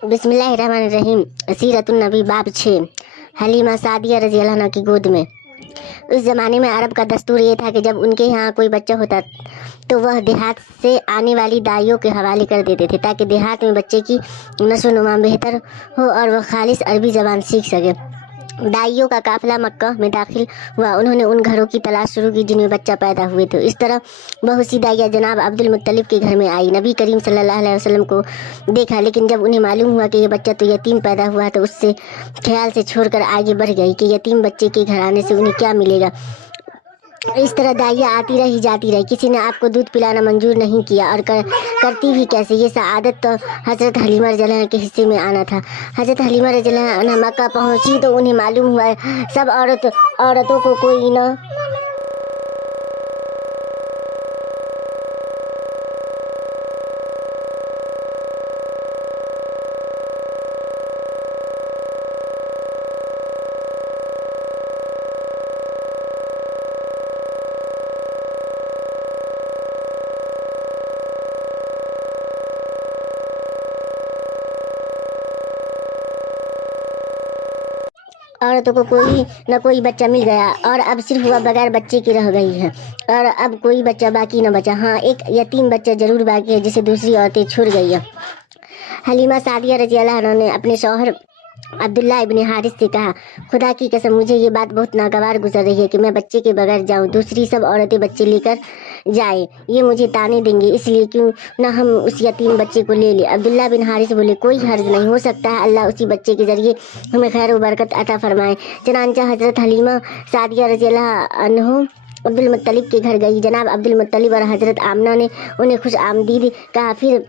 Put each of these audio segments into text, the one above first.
बिस्मिल्लाहिर्रहमानिर्रहीम। सीरतुन्नबी बाब 6। हलीमा सादिया रजी अल्लाह अन्हा की गोद में। उस ज़माने में अरब का दस्तूर ये था कि जब उनके यहाँ कोई बच्चा होता तो वह देहात से आने वाली दाइयों के हवाले कर देते थे ताकि देहात में बच्चे की नस्ल नुमा बेहतर हो और वह खालिस अरबी ज़बान सीख सके। दाइयों का काफिला मक्का में दाखिल हुआ। उन्होंने उन घरों की तलाश शुरू की जिनमें बच्चा पैदा हुए थे। इस तरह बहुत सी दाइया जनाब अब्दुल मुत्तलिब के घर में आई। नबी करीम सल्लल्लाहु अलैहि वसल्लम को देखा, लेकिन जब उन्हें मालूम हुआ कि ये बच्चा तो यतीम पैदा हुआ तो उससे ख्याल से छोड़कर आगे बढ़ गई कि यतीम बच्चे के घर आने से उन्हें क्या मिलेगा। इस तरह दाइया आती रही जाती रही। किसी ने आपको दूध पिलाना मंजूर नहीं किया और करती भी कैसे। ये सआदत तो हज़रत हलीमा रज़ियल्लाहु अन्हा के हिस्से में आना था। हज़रत हलीमा रज़ियल्लाहु अन्हा मक्का पहुंची तो उन्हें मालूम हुआ सब औरतों को कोई न औरतों को कोई न कोई बच्चा मिल गया और अब सिर्फ वह बगैर बच्चे की रह गई है और अब कोई बच्चा बाकी न बचा। हाँ, एक यतीम बच्चा जरूर बाकी है जिसे दूसरी औरतें छोड़ गई है। हलीमा सादिया रजी अल्लाह अन्हा ने अपने शौहर अब्दुल्ला इब्ने हारिस से कहा, खुदा की कसम मुझे ये बात बहुत नागवार गुजर रही है कि मैं बच्चे के बगैर जाऊं, दूसरी सब औरतें बच्चे लेकर जाए, ये मुझे ताने देंगे, इसलिए क्यों न हम उस यतीम बच्चे को ले ले। अब्दुल्ला बिन हारिस बोले, कोई हर्ज नहीं, हो सकता है अल्लाह उसी बच्चे के जरिए हमें खैर व बरकत अता फरमाए। चनांचा हजरत हलीमा सादिया रजी अल्लाह अन्हा अब्दुल मुत्तलिब के घर गई। जनाब अब्दुल मुत्तलिब और हजरत आमना ने उन्हें खुश आमदीद कहा। फिर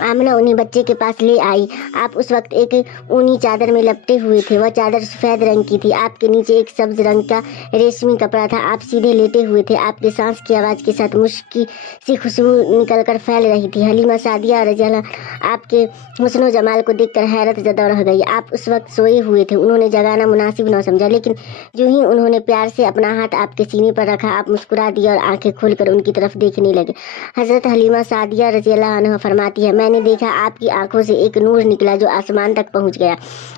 आमना उन्हें बच्चे के पास ले आई। आप उस वक्त एक ऊनी चादर में लपटे हुए थे। वह चादर सफ़ेद रंग की थी। आपके नीचे एक सब्ज रंग का रेशमी कपड़ा था। आप सीधे लेटे हुए थे। आपके सांस की आवाज़ के साथ मुश्क सी खुशबू निकलकर फैल रही थी। हलीमा सादिया रज़ी अल्लाह आपके हुस्न जमाल को देखकर हैरत ज़दा रह गई। आप उस वक्त सोए हुए थे। उन्होंने जगाना मुनासिब न समझा, लेकिन जो ही उन्होंने प्यार से अपना हाथ आपके सीने पर रखा, आप मुस्कुरा दिए और आंखें खोलकर उनकी तरफ देखने लगे। हज़रत हलीमा सादिया रज़ी अल्लाह अन्हा फरमाती है, मैंने देखा आपकी आंखों से एक नूर निकला जो आसमान तक पहुंच गया।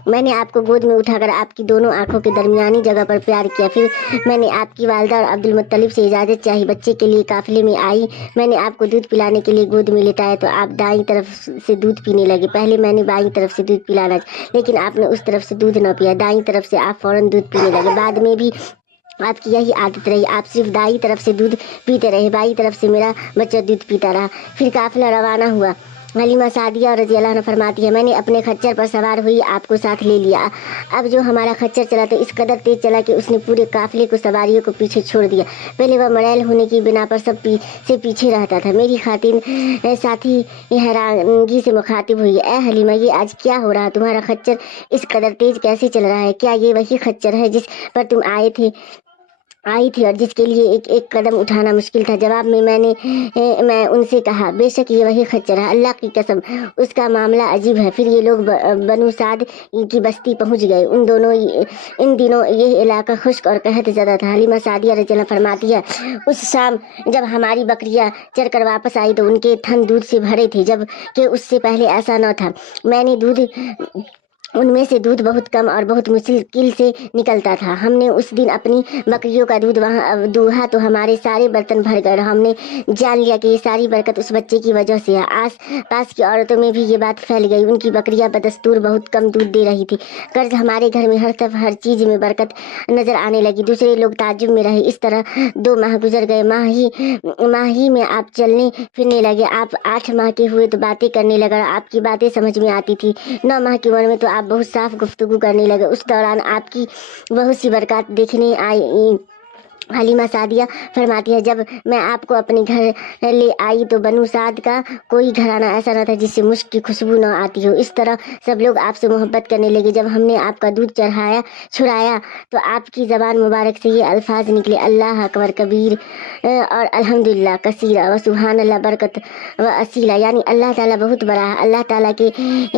मैंने आपको गोद में उठाकर आपकी दोनों आंखों के दरमियानी जगह पर प्यार किया। फिर मैंने आपकी वालिदा और अब्दुल मुत्तलिब से इजाज़त चाही। बच्चे के लिए काफिले में आई। मैंने आपको दूध पिलाने के लिए गोद में लिटाया तो आप दाईं तरफ से दूध पीने लगे। पहले मैंने बाईं तरफ से दूध पिलाना, लेकिन आपने उस तरफ से दूध न पिया। दाईं तरफ से आप फौरन दूध पीने लगे। बाद में भी आपकी यही आदत रही। आप सिर्फ दाईं तरफ से दूध पीते रहे, बाईं तरफ से मेरा बच्चा दूध पीता रहा। फिर काफिला रवाना हुआ। हलीमा सादिया रज़ी अल्लाह अन्हा फरमाती है, मैंने अपने खच्चर पर सवार हुई आपको साथ ले लिया। अब जो हमारा खच्चर चला तो इस कदर तेज चला कि उसने पूरे काफिले को सवारियों को पीछे छोड़ दिया। पहले वह मरैल होने की बिना पर सब से पीछे रहता था। मेरी खातिन साथी हैरानगी से मुखातिब हुई, ए हलीमा, ये आज क्या हो रहा? तुम्हारा खच्चर इस कदर तेज कैसे चल रहा है? क्या ये वही खच्चर है जिस पर तुम आई थी और जिसके लिए एक एक कदम उठाना मुश्किल था? जवाब में मैं उनसे कहा, बेशक ये वही खच्चर है, अल्लाह की कसम उसका मामला अजीब है। फिर ये लोग बनु साद की बस्ती पहुंच गए। इन दिनों ये इलाका खुश्क और कहत ज़दा था। हलीमा सादिया रज़ी अल्लाह फरमाती है, उस शाम जब हमारी बकरियां चर कर वापस आई तो उनके थन दूध से भरे थे, जबकि उससे पहले ऐसा न था। उनमें से दूध बहुत कम और बहुत मुश्किल से निकलता था। हमने उस दिन अपनी बकरियों का दूध वहाँ दूहा तो हमारे सारे बर्तन भर गए। हमने जान लिया कि ये सारी बरकत उस बच्चे की वजह से है। आस पास की औरतों में भी ये बात फैल गई। उनकी बकरियां बदस्तूर बहुत कम दूध दे रही थी। कर्ज हमारे घर में हर तरफ हर चीज़ में बरकत नजर आने लगी। दूसरे लोग ताज्जुब में रहे। इस तरह 2 माह गुजर गए। माह ही में आप चलने फिरने लगे। आप 8 माह के हुए तो बातें करने लगे। आपकी बातें समझ में आती थी। 9 माह की उम्र में तो आप बहुत साफ गुफ्तगू करने लगे। उस दौरान आपकी बहुत सी बरकत देखने आई। हलीमा सादिया फरमाती है, जब मैं आपको अपने घर ले आई तो बनु साद का कोई घराना ऐसा न था जिससे मुश्क की खुशबू न आती हो। इस तरह सब लोग आपसे मोहब्बत करने लगे। जब हमने आपका दूध छुड़ाया तो आपकी ज़बान मुबारक से ये अल्फाज निकले, अल्लाह अकबर कबीर और अल्हम्दुलिल्लाह कसीरा व सुभान अल्लाह बरकत व असीला, यानी अल्लाह ताला बहुत बड़ा है, अल्लाह ताला के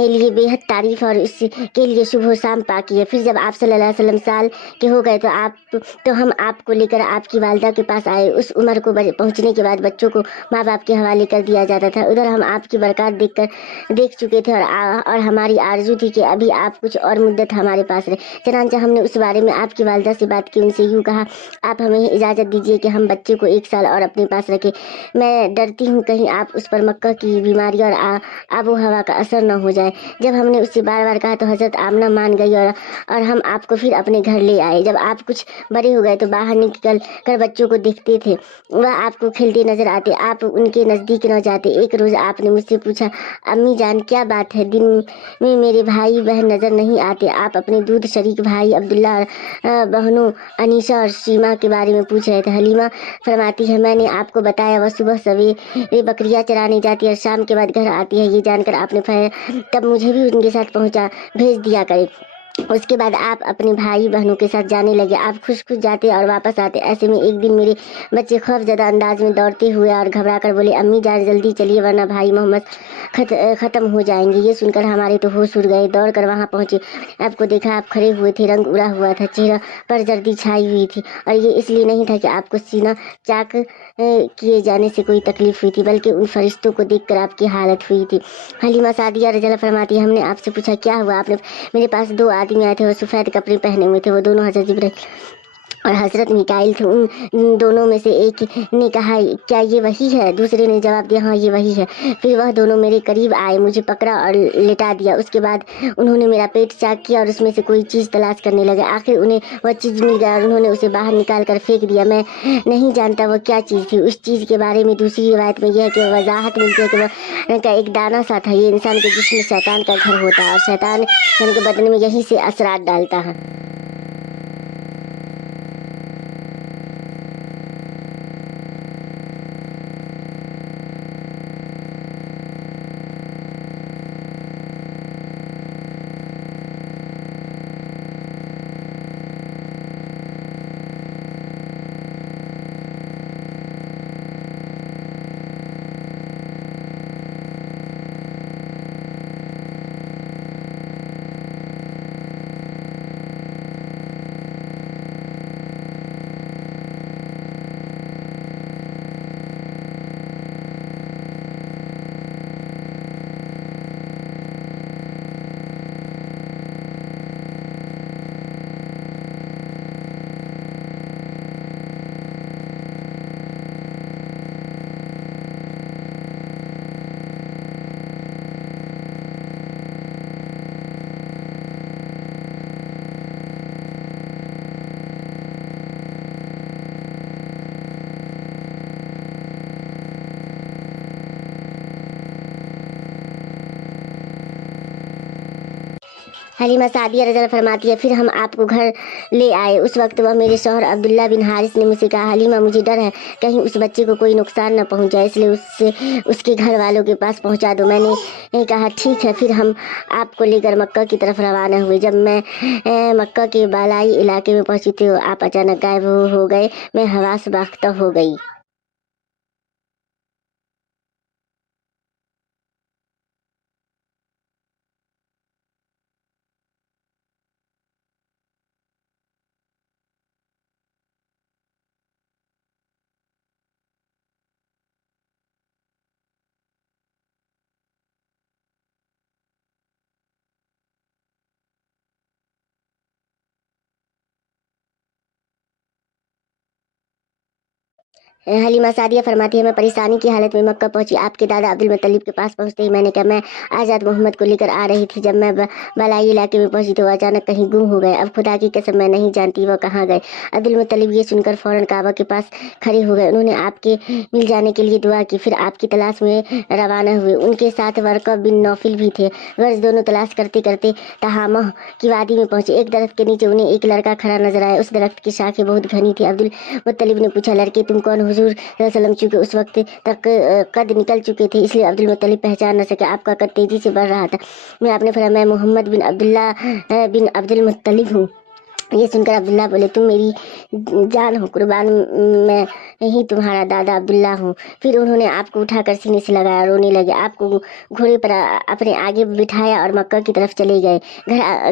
लिए बेहद तारीफ़ और इसके लिए शुभ शाम पाकी है। फिर जब आप सल्लल्लाहु अलैहि वसल्लम साल के हो गए तो हम आपको लेकर आपकी वालिदा के पास आए। उस उम्र को पहुंचने के बाद बच्चों को माँ बाप के हवाले कर दिया जाता था। उधर हम आपकी बरकत देख चुके थे और हमारी आरजू थी कि अभी आप कुछ और मुद्दत हमारे पास रहे। चनांचा हमने उस बारे में आपकी वालिदा से बात की। उनसे यूँ कहा, आप हमें इजाज़त दीजिए कि हम बच्चे को 1 साल और अपने पास रखें। मैं डरती हूँ कहीं आप उस पर मक्का की बीमारी और आबो हवा का असर न हो जाए। जब हमने उससे बार बार कहा तो हजरत आमना मान गई और हम आपको फिर अपने घर ले आए। जब आप कुछ बड़े हो गए तो बाहर निकल कर बच्चों को देखते थे, वह आपको खेलते नजर आते, आप उनके नज़दीक न जाते। एक रोज़ आपने मुझसे पूछा, अम्मी जान क्या बात है, दिन में मेरे भाई बहन नज़र नहीं आते? आप अपने दूध शरीक भाई अब्दुल्ला और बहनों अनीशा और सीमा के बारे में पूछ रहे थे। हलीमा फरमाती है, मैंने आपको बताया वह सुबह सवेरे बकरियाँ चराने जाती है और शाम के बाद घर आती है। ये जानकर आपने तब मुझे भी उनके साथ भेज दिया करे। उसके बाद आप अपने भाई बहनों के साथ जाने लगे। आप खुश जाते और वापस आते। ऐसे में एक दिन मेरे बच्चे खौफजदा अंदाज में दौड़ते हुए और घबरा कर बोले, अम्मी जान जल्दी चलिए वरना भाई मोहम्मद ख़त्म हो जाएंगे। ये सुनकर हमारे तो होश उड़ गए। दौड़ कर वहाँ पहुँचे, आपको देखा, आप खड़े हुए थे, रंग उड़ा हुआ था, चेहरा पर जर्दी छाई हुई थी। और ये इसलिए नहीं था कि आपको सीना चाक किए जाने से कोई तकलीफ हुई थी, बल्कि उन फरिश्तों को देखकर आपकी हालत हुई थी। हलीमा सादिया रज़ियल्लाहु फरमाती, हमने आपसे पूछा क्या हुआ? आपने मेरे पास 2 आदमी आए थे, वो सफ़ेद कपड़े पहने हुए थे। वो दोनों हज़रत जिब्राइल और हज़रत मिकाइल थे। उन दोनों में से एक ने कहा, क्या ये वही है? दूसरे ने जवाब दिया, हाँ ये वही है। फिर वह दोनों मेरे करीब आए, मुझे पकड़ा और लेटा दिया। उसके बाद उन्होंने मेरा पेट चाक किया और उसमें से कोई चीज़ तलाश करने लगे। आखिर उन्हें वह चीज़ मिल गया और उन्होंने उसे बाहर निकाल कर फेंक दिया। मैं नहीं जानता वह क्या चीज़ थी। उस चीज़ के बारे में दूसरी रिवायत में यह है कि वजाहत मिलती है कि वह का एक दाना सा था। ये इंसान के जिस्म में शैतान का घर होता है और शैतान उनके बदन में यहीं से असरात डालता है। हलीमा सादिया रज़ियल्लाहु फरमाती है, फिर हम आपको घर ले आए। उस वक्त वह मेरे शौहर अब्दुल्ला बिन हारिस ने मुझसे कहा, हलीमा मुझे डर है कहीं उस बच्चे को कोई नुकसान न पहुंच जाए, इसलिए उसके घर वालों के पास पहुंचा दो। मैंने कहा ठीक है। फिर हम आपको लेकर मक्का की तरफ रवाना हुए। जब मैं मक्का के बालाई इलाके में पहुंची तो आप अचानक गायब हो गए। मैं हवास बाख्ता हो गई। हलीमा सादिया फरमाती है, मैं परेशानी की हालत में मक्का पहुंची। आपके दादा अब्दुल मुत्तलिब के पास पहुंचते ही मैंने कहा, मैं आज़ाद मोहम्मद को लेकर आ रही थी। जब मैं बलाई इलाके में पहुंची तो वो अचानक कहीं गुम हो गए। अब खुदा की कसम मैं नहीं जानती वो कहाँ गए। अब्दुल मुत्तलिब ये सुनकर फ़ौरन काबा के पास खड़े हो गए। उन्होंने आपके मिल जाने के लिए दुआ की, फिर आपकी तलाश में रवाना हुए। उनके साथ वरक़ा बिन नौफिल भी थे। गर्ज दोनों तलाश करते करते तहामह की वादी में पहुंचे। एक दरख्त के नीचे उन्हें एक लड़का खड़ा नजर आया। उस दरख्त की शाखें बहुत घनी थी। अब्दुल मुत्तलिब ने पूछा, लड़के तुम कौन? हुजूर वसल्लम चूँकि उस वक्त तक कद निकल चुके थे इसलिए अब्दुल मुत्तलिब पहचान न सके। आपका कद तेजी से बढ़ रहा था। मैं आपने फरमाया, मैं मोहम्मद बिन अब्दुल्ला बिन अब्दुल मुत्तलिब हूँ। ये सुनकर अब्दुल्ला बोले, तुम मेरी जान हो कुर्बान, मैं ही तुम्हारा दादा अब्दुल्ला हूँ। फिर उन्होंने आपको उठाकर सीने से लगाया, रोने लगे, आपको घोड़े पर अपने आगे बिठाया और मक्का की तरफ चले गए।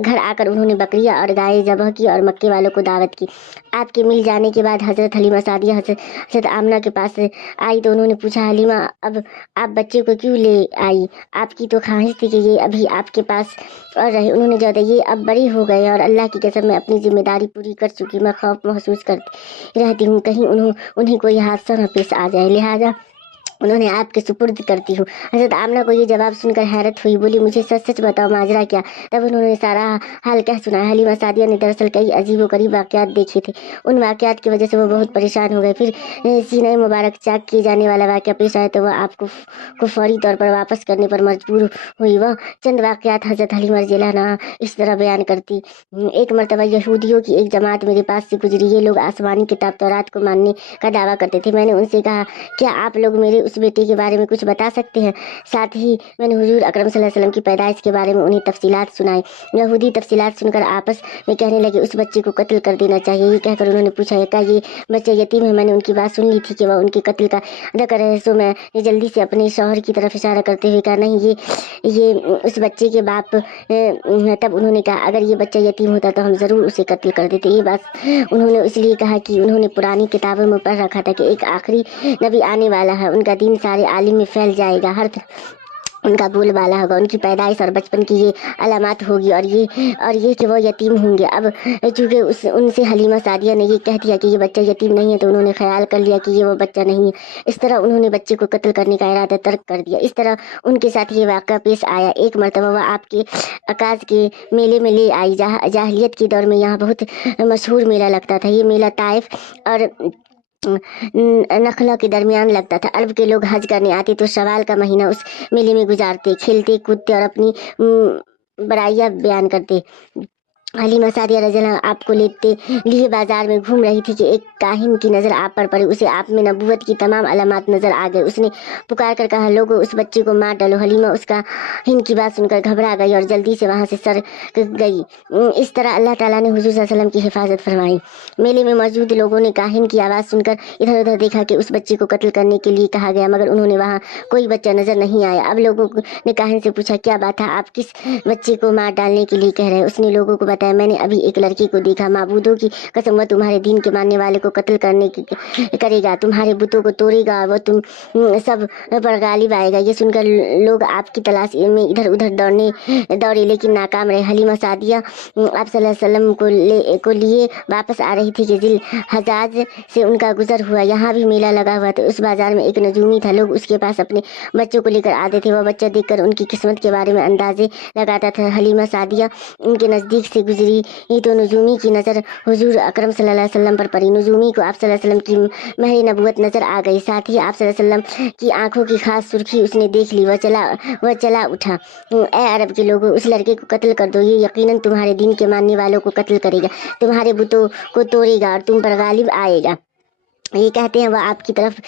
घर आकर उन्होंने बकरियां और गायें ज़बह की और मक्के वालों को दावत की। आपके मिल जाने के बाद हज़रत हलीमा सादिया हज़रत आमना के पास आई तो उन्होंने पूछा, हलीमा अब आप बच्चे को क्यों ले आई? आपकी तो ख्वाहिश थी कि ये अभी आपके पास और रहे। उन्होंने जवाब दिया, ये अब बड़ी हो गए और अल्लाह की कसम मैं अपनी जिम्मेदारी पूरी कर चुकी, मैं खौफ महसूस करती रहती हूँ कहीं उन्हें कोई हादसा न पेश आ जाए, लिहाजा उन्होंने आपके सुपुर्द करती हूँ। हज़रत आमना को ये जवाब सुनकर हैरत हुई, बोली, मुझे सच सच बताओ माजरा क्या? तब उन्होंने सारा हाल कह सुनाया। हलीमा सादिया ने दरअसल कई अजीब गरीब वाक़यात देखे थे, उन वाक़यात की वजह से वो बहुत परेशान हो गए। फिर सीने मुबारक चाक किए जाने वाला वाक़या पेश आया तो वह आपको फौरी तौर पर वापस करने पर मजबूर हुई। वह चंद वाक़यात हज़रत हलीमा रज़ियल्लाहु अन्हा इस तरह बयान करती, एक मरतबा यहूदियों की एक जमात मेरे पास से गुजरी। ये लोग आसमानी किताब तौरात को मानने का दावा करते थे। मैंने उनसे कहा, क्या आप लोग मेरे उस बेटे के बारे में कुछ बता सकते हैं? साथ ही मैंने हुजूर अकरम सल्लल्लाहु अलैहि वसल्लम की पैदाइश के बारे में उन्हें तफसीलात सुनाई। यहूदी तफसीलात सुनकर आपस में कहने लगे, उस बच्चे को कत्ल कर देना चाहिए। ये कहकर उन्होंने पूछा, क्या ये बच्चा यतीम है? मैंने उनकी बात सुन ली थी कि वह उनके कत्ल का अदा कर रहे, सो मैंने जल्दी से अपने शौहर की तरफ इशारा करते हुए कहा, नहीं, ये उस बच्चे के बाप। तब उन्होंने कहा, अगर ये बच्चा यतीम होता तो हम ज़रूर उसे कत्ल कर देते। ये बात उन्होंने इसलिए कहा कि उन्होंने पुरानी किताबों में पढ़ रखा था कि एक आखिरी नबी आने वाला है, उनका दीन सारे आलिम में फैल जाएगा, हर उनका बोलबाला होगा, उनकी पैदाइश और बचपन की ये अलामत होगी और ये कि वो यतीम होंगे। अब चूँकि उनसे हलीमा सादिया ने ये कह दिया कि ये बच्चा यतीम नहीं है तो उन्होंने ख्याल कर लिया कि ये वो बच्चा नहीं है। इस तरह उन्होंने बच्चे को कत्ल करने का इरादा तर्क कर दिया। इस तरह उनके साथ ये वाक़या पेश आया। एक मरतबा वह आपके अकाज के मेले में ले आई। जाहिलियत के दौर में यहाँ बहुत मशहूर मेला लगता था। ये मेला ताइफ और नखला के दरमियान लगता था। अरब के लोग हज करने आते तो शवाल का महीना उस मेले में गुजारते, खेलते कूदते और अपनी बड़ाइयाँ बयान करते। हलीमा सादिया रज़ियल्लाहु अन्हा आपको लिए बाजार में घूम रही थी कि एक काहिन की नज़र आप पर पड़ी। उसे आप में नबूवत की तमाम अलामात नज़र आ गए। उसने पुकार कर कहा, लोगों उस बच्चे को मार डालो। हलीमा उसका हिन की बात सुनकर घबरा गई और जल्दी से वहाँ से सर गई। इस तरह अल्लाह ताला ने हुजूर सल्लल्लाहु अलैहि वसल्लम की हिफाजत फरमाई। मेले में मौजूद लोगों ने काहिन की आवाज़ सुनकर इधर उधर देखा कि उस बच्चे को कत्ल करने के लिए कहा गया, मगर उन्होंने वहाँ कोई बच्चा नज़र नहीं आया। अब लोगों ने काहिन से पूछा, क्या बात है, आप किस बच्चे को मार डालने के लिए कह रहे हैं? उसने लोगों को बताया, मैंने अभी एक लड़की को देखा, माबूदों की कसम वह तुम्हारे दीन के मानने वाले को कत्ल करेगा, तुम्हारे बुतों को तोड़ेगा, वह तुम सब पर गालिब आएगा। ये सुनकर लोग आपकी तलाश में इधर उधर दौड़े लेकिन नाकाम रहे। हलीमा सादिया आप सल्लल्लाहु अलैहि वसल्लम को लिए वापस आ रही थी कि जिल हजाज से उनका गुजर हुआ। यहाँ भी मेला लगा हुआ था। उस बाजार में एक नजूमी था। लोग उसके पास अपने बच्चों को लेकर आते थे। वह बच्चा देखकर उनकी किस्मत के बारे में अंदाजे लगाता था। हलीमा सादिया उनके नज़दीक से गुजरी तो नजूमी की नज़र हुजूर अकरम सल्लल्लाहु अलैहि वसल्लम पर पड़ी। नजूमी को आप सल्लल्लाहु अलैहि वसल्लम की महर नबूवत नज़र आ गई। साथ ही आप सल्लल्लाहु अलैहि वसल्लम की आंखों की खास सुर्खी उसने देख ली। वह चला उठा, ए अरब के लोगों, उस लड़के को कत्ल कर दो। ये यकीनन तुम्हारे दीन के मानने वालों को कत्ल करेगा, तुम्हारे बुतों को तोड़ेगा और तुम पर गालिब आएगा। ये कहते हैं वह आपकी तरफ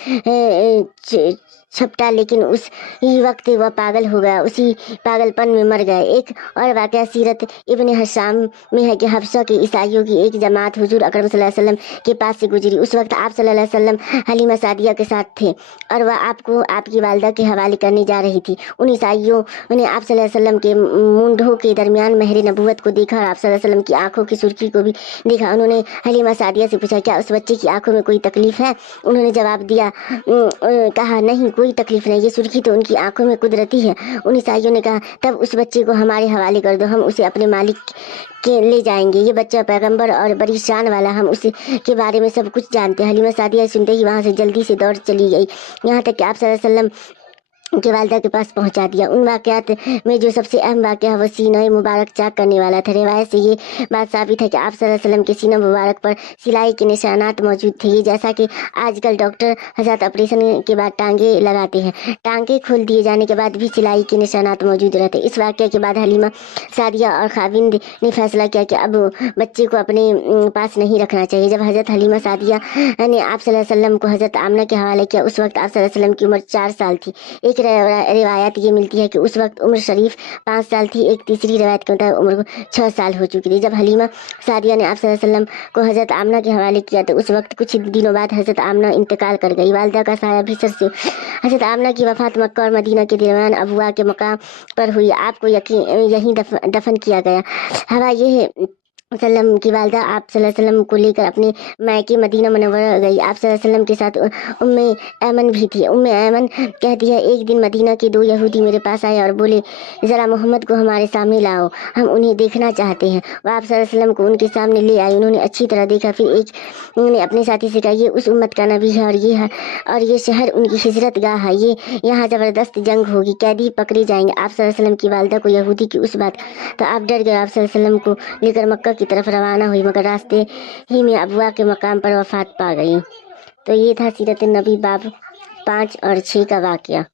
छपटा, लेकिन उस ही वक्त वह पागल हो गया, उसी पागलपन में मर गए। एक और वाक़या सीरत इब्न हिशाम में है कि हफ्सा के ईसाइयों की एक जमात हुजूर अकरम सल्लल्लाहु अलैहि वसल्लम के पास से गुजरी। उस वक्त आप सल्लल्लाहु अलैहि वसल्लम हलीमा सादिया के साथ थे और वह आपको आपकी वालिदा के हवाले करने जा रही थी। उन ईसाइयों ने आप सल्लल्लाहु अलैहि वसल्लम के मूंढों के दरमियान महर नबूवत को देखा और आप सल्लल्लाहु अलैहि वसल्लम की आंखों की सुर्खी को भी देखा। उन्होंने हलीमा सादिया से पूछा, क्या उस बच्चे की आंखों में कोई तकलीफ है? उन्होंने जवाब दिया, कहा, नहीं, कोई तकलीफ नहीं, ये सुर्खी तो उनकी आंखों में कुदरती है। उन ईसाइयों ने कहा, तब उस बच्चे को हमारे हवाले कर दो, हम उसे अपने मालिक के ले जाएंगे। ये बच्चा पैगंबर और बड़ी शान वाला, हम उसे के बारे में सब कुछ जानते हैं। हलीमा सादिया सुनते ही वहाँ से जल्दी से दौड़ चली गई, यहाँ तक कि आप सल्लल्लाहु अलैहि वसल्लम के वालिदा के पास पहुंचा दिया। उन वाक़यात में जो सबसे अहम वाक़या है वह सीना मुबारक चाक करने वाला था। रिवायत से ये बात साबित है कि आप सल्लल्लाहु अलैहि वसल्लम के सीना मुबारक पर सिलाई के निशानात मौजूद थे। ये जैसा कि आजकल डॉक्टर हज़ात ऑपरेशन के बाद टांगे लगाते हैं, टांगे खोल दिए जाने के बाद भी सिलाई के निशानात मौजूद रहते। इस वाक़े के बाद हलीमा सादिया और खाविंद ने फैसला किया कि अब बच्चे को अपने पास नहीं रखना चाहिए। जब हज़रत हलीमा सादिया ने आप सल्लल्लाहु अलैहि वसल्लम को हज़रत आमना के हवाले किया, उस वक्त आप सल्लल्लाहु अलैहि वसल्लम की उम्र 4 साल थी। एक एक रिवायत ये मिलती है कि उस वक्त उम्र शरीफ 5 साल थी। एक तीसरी रिवायत के मुताबिक उम्र 6 साल हो चुकी थी। जब हलीमा सादिया ने आप सल्लल्लाहु अलैहि वसल्लम को हज़रत आमना के हवाले किया तो उस वक्त कुछ दिनों बाद हज़रत आमना इंतकाल कर गई। वालदा का साया भी सर से। हज़रत आमना की वफ़ात मक्का और मदीना के दरमियान अबुआ के मकाम पर हुई। आपको यहीं दफन किया गया। हवा ये है वसल्लम की वालदा आप सल्लल्लाहु अलैहि वसल्लम को लेकर अपने मायके मदीना मुनव्वरा गई। आप सल्लल्लाहु अलैहि वसल्लम के साथ उम्मे ऐमन भी थी। उम्मे ऐमन कहती है, एक दिन मदीना के 2 यहूदी मेरे पास आए और बोले, ज़रा मोहम्मद को हमारे सामने लाओ, हम उन्हें देखना चाहते हैं। वह आप सल्लल्लाहु अलैहि वसल्लम को उनके सामने ले आई। उन्होंने अच्छी तरह देखा। फिर एक उन्होंने अपने साथी से कहा, ये उस उम्मत का नबी है और ये शहर उनकी हिजरत गाह है। ये यहाँ ज़बरदस्त जंग होगी, कैदी पकड़े जाएंगे। आप सल्लल्लाहु अलैहि वसल्लम की वालदा को यहूदी की उस बात तो आप डर गए। आप सल्लल्लाहु अलैहि वसल्लम को लेकर मक्का की तरफ रवाना हुई, मगर रास्ते ही में अबुआ के मकाम पर वफात पा गई। तो ये था सीरत नबी बाब 5 और 6 का वाक़या।